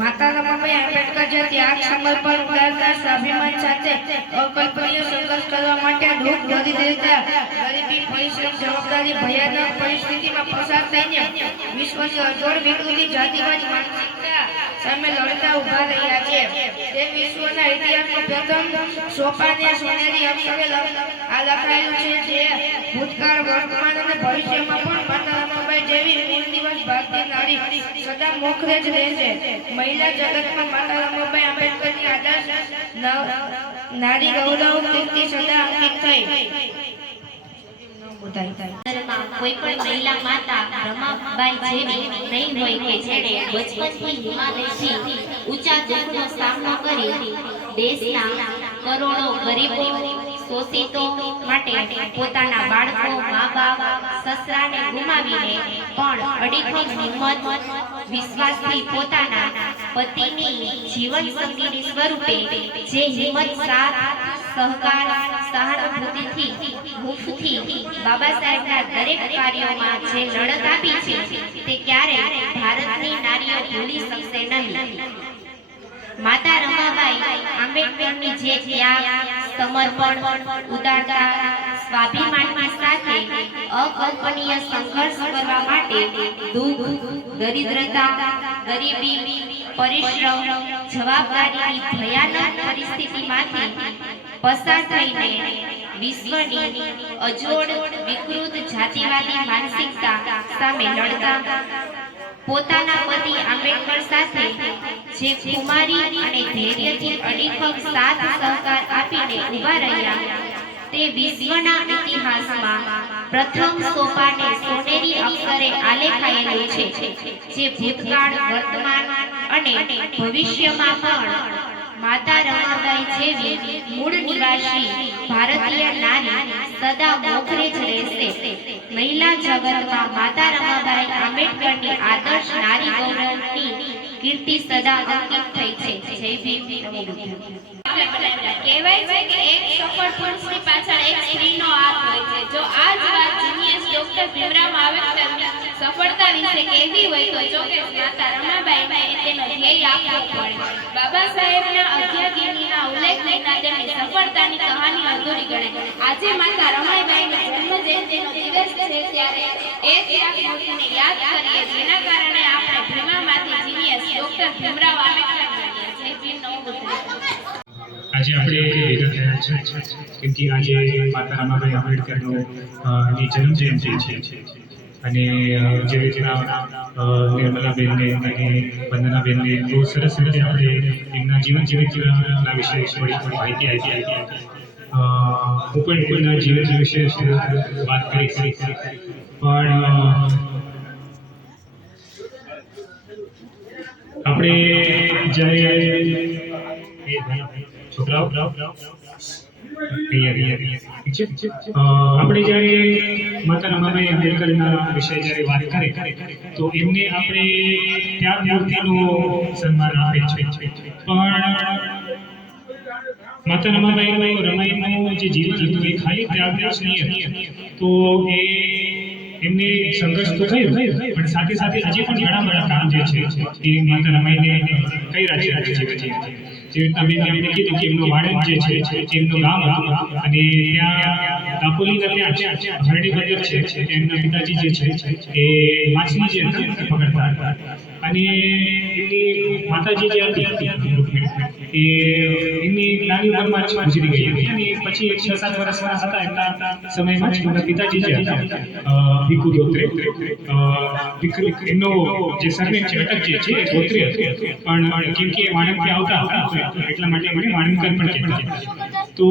માતા રમાબાઈ આંબેડકર જે ત્યાગ સમર્પણ ઉદારતા સ્વાભિમાન સાથે અકલ્પનીય સંઘર્ષ કરવા માટે દુઃખ દરિદ્રતા ગરીબી પરિશ્રમ જવાબદારી ભયાનક પરિસ્થિતિમાં પસાર થઈને વિશ્વની અજોડ વિકૃતિ જાતિવાદ માનસિકતા સામે લડતા ઉભા રહ્યા છે। તે વિશ્વના ઇતિહાસમાં પ્રથમ સોપાને સોનેરી અક્ષરે આ લખાયેલું છે જે ભૂતકાળ વર્તમાન અને ભવિષ્યમાં પણ માતા રમાબાઈ જેવી નિર્દિવસ ભારતીય નારી સદા મોખરે જ રહેશે। महिला जगत में माता रमाबाई आंबेडकर की आदर्श नारी गौरव कीर्ति सदा अंकित थई। કોઈ પણ મહિલા માતા રમાબાઈ જેવી નહીં હોય કે જેણે બચપનથી હિમાલયથી ઊંચા દુઃખનો સામનો કરી દેશના કરોડો ગરીબો શોષિતો માટે પોતાના બાળકો મા-બાપ સસરાને ગુમાવીને પણ અડીખમ હિંમત વિશ્વાસથી પોતાના પતિની જીવન સંગીની સ્વરૂપે જે હિંમત સાથ સહકાર સહાનુભૂતિથી મુફથી બાબા સાહેબના દરેક કાર્યોમાં જે લડત આપી છે તે ક્યારેય ભારતની નારીઓ ભૂલી શકશે નહીં। માતા રમાબાઈ આંબેડકરની જે ત્યાગ સમર્પણ ઉદારતા સ્વાભિમાનની સાથે અકલ્પનીય સંઘર્ષ કરવા માટે દુઃખ દરિદ્રતા ગરીબી પરિશ્રમ જવાબદારીની ભયાનક પરિસ્થિતિમાંથી પસાર થઈને વિશ્વની અજોડ વિકૃત જાતિવાદી માનસિકતા સામે લડતા પોતાના પતિ આંબેડકર સાથે જે કુમારી અને ધૈર્યથી અડીખમ સાથ સહકાર આપીને ઊભા રહ્યા તે વિશ્વના ઇતિહાસમાં પ્રથમ સોપાને સોનેરી અક્ષરે આલેખાયેલું છે જે ભૂતકાળ વર્તમાન અને ભવિષ્યમાં પણ માતા રમાબાઈ જેવી મૂળ નિવાસી ભારતીય નારી સદા મોખરે જ રહેશે। મહિલા જગતમાં માતા રમાબાઈ આંબેડકરની આદર્શ નારી ગૌરવની કીર્તિ સદા અંકિત થઈ છે। જય ભીમ નમો બુદ્ધાય। કહેવાય છે કે એક સફળ પુરુષની પાછળ એક સ્ત્રીનો હાથ હોય છે। જો આ જ વાત જીનિયસ ડોક્ટર ભીમરાવ આંબેડકરની સફળતા વિશે કહેવી હોય તો ચોક્કસ માતા રમાબાઈને તેનો ધ્યેય આપવો પડે। બાબા સાહેબના અધ્યાગીરીના ઉલ્લેખ વિના તેમની સફળતાની કહાની અધૂરી ગણાય। આજે માતા રમાબાઈનો જન્મ જયંતિનો દિવસ છે ત્યારે એ ત્યાગમૂર્તિને યાદ કરીએ જેના કારણે આપણે ભીમામાંથી જીનિયસ ડોક્ટર ભીમરાવ આંબેડકર બન્યા। જય ભીમ નમો બુદ્ધાય। આજે આપણે ભેગા થયા છે કેમ કે આજે માતા રમાબાઈ આંબેડકરનો જન્મ જયંતિ છે અને જે રીતના નિર્મલાબેનને અને વંદનાબેનને બહુ સરસ રીતે આપણે એમના જીવન ચરિત્રના વિશે થોડી માહિતી આપી। હું પણ એમના જીવન વિશે વાત કરીશ પણ આપણે જ્યારે છોકરાઓ આપણે જ્યારે માતા રમાબાઈ આંબેડકરના વિશે જ્યારે વાત કરે તો એમને આપણે ત્યાગ મૂર્તિનું સન્માન આપે છે પણ માતા રમાબાઈનું જે જીવન હતું એ ખાલી ત્યાગ નહીં તો એ એમને સંઘર્ષ તો થયો પણ સાથે સાથે હજી પણ ઘણા બધા કામ જે છે એ માતા રમાઈને કઈ રાજ્ય જીવન જે રીતના બેન આપણે કીધું કે એમનો વાડજ જે છે એમનું ગામ હતું અને ત્યાં દાપોલીના ત્યાં હરણી બંદર છે એમના પિતાજી જે છે એ માછલી જે હતા પકડતા હતા અને એમની માતાજી જે હતી એ એમની નાની ઉંમરમાં જ ગુજરી ગઈ હતી અને પછી 6-7 વર્ષના હતા એટલા સમયમાં જ એમના પિતાજી જે હતા ભીખુ ધોત્રે એમનો જે સરનેમ છે અટક જે છે એ ધોત્રે હતું પણ કેમ કે વાણંદથી આવતા હતા એટલા માટે મને વાણંદકર પણ કહેતા તો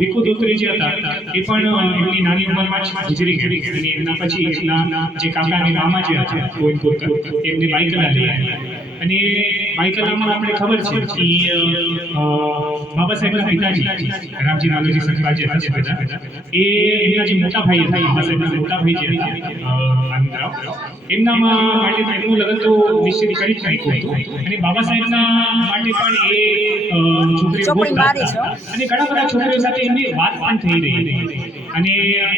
ભીખુ ધોત્રે જે હતા એ પણ એમની નાની ઉંમરમાં જ ગુજરી ગઈ અને એમના પછી એમના જે કાકા અને મામા જે હતા ગોવિંદપુરકર એમને બાઈકલા લઈ આવ્યા અને બાઈકલામાં આપણે ખબર છે કે બાબા સાહેબના પિતાજી રામજી લાલોજી સખપા જે હતા બધા એ એમના જે મોટા ભાઈ હતા બાબા સાહેબના મોટા ભાઈ જે હતા આનંદરાવ એમનામાં માટે એમનું લગ્ન તો નિશ્ચિત કરી જ નાખ્યું હતું અને બાબા સાહેબના માટે પણ એ છોકરીઓ અને ઘણા બધા છોકરીઓ સાથે એમની વાત પણ થઈ રહી અને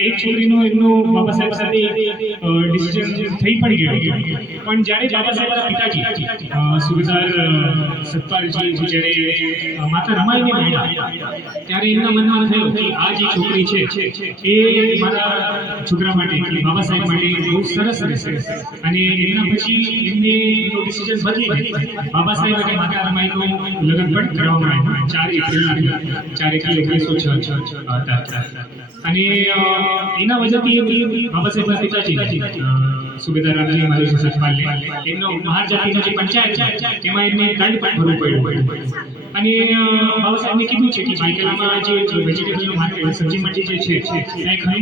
એક છોકરીનો એમનો બાબા સાહેબ સાથે ડિસિઝન થઈ પણ ગયો, પણ જ્યારે બાબા સાહેબના પિતાજી સુબેદાર સતપાલજી જ્યારે માતા રમાઈને મળ્યા ત્યારે એમના મનમાં થયું કે આ જે છોકરી છે એ મારા છોકરા માટે કે બાબા સાહેબ માટે બહુ સરસ રહેશે, અને એમના પછી એમને એનો ડિસિઝન બદલી બાબા સાહેબ અને માતા રમાઈનું લગ્ન પણ કરવામાં આવ્યું 4 એપ્રિલ 1906 હતા. અને એના વજહથી બાબા સાહેબના પિતાજી સુબેદાર રામજી મહારાજ સતપાલને એમનો મહાર જાતિનો જે પંચાયત છે તેમાં એમને દંડ પણ ભરવું પડ્યું. અને બાબા સાહેબને કીધું છે કે ભાઈકલામાં જે વેજીટેબલનું માર્કેટ સબ્જી મંડી જે છે ત્યાં ઘણી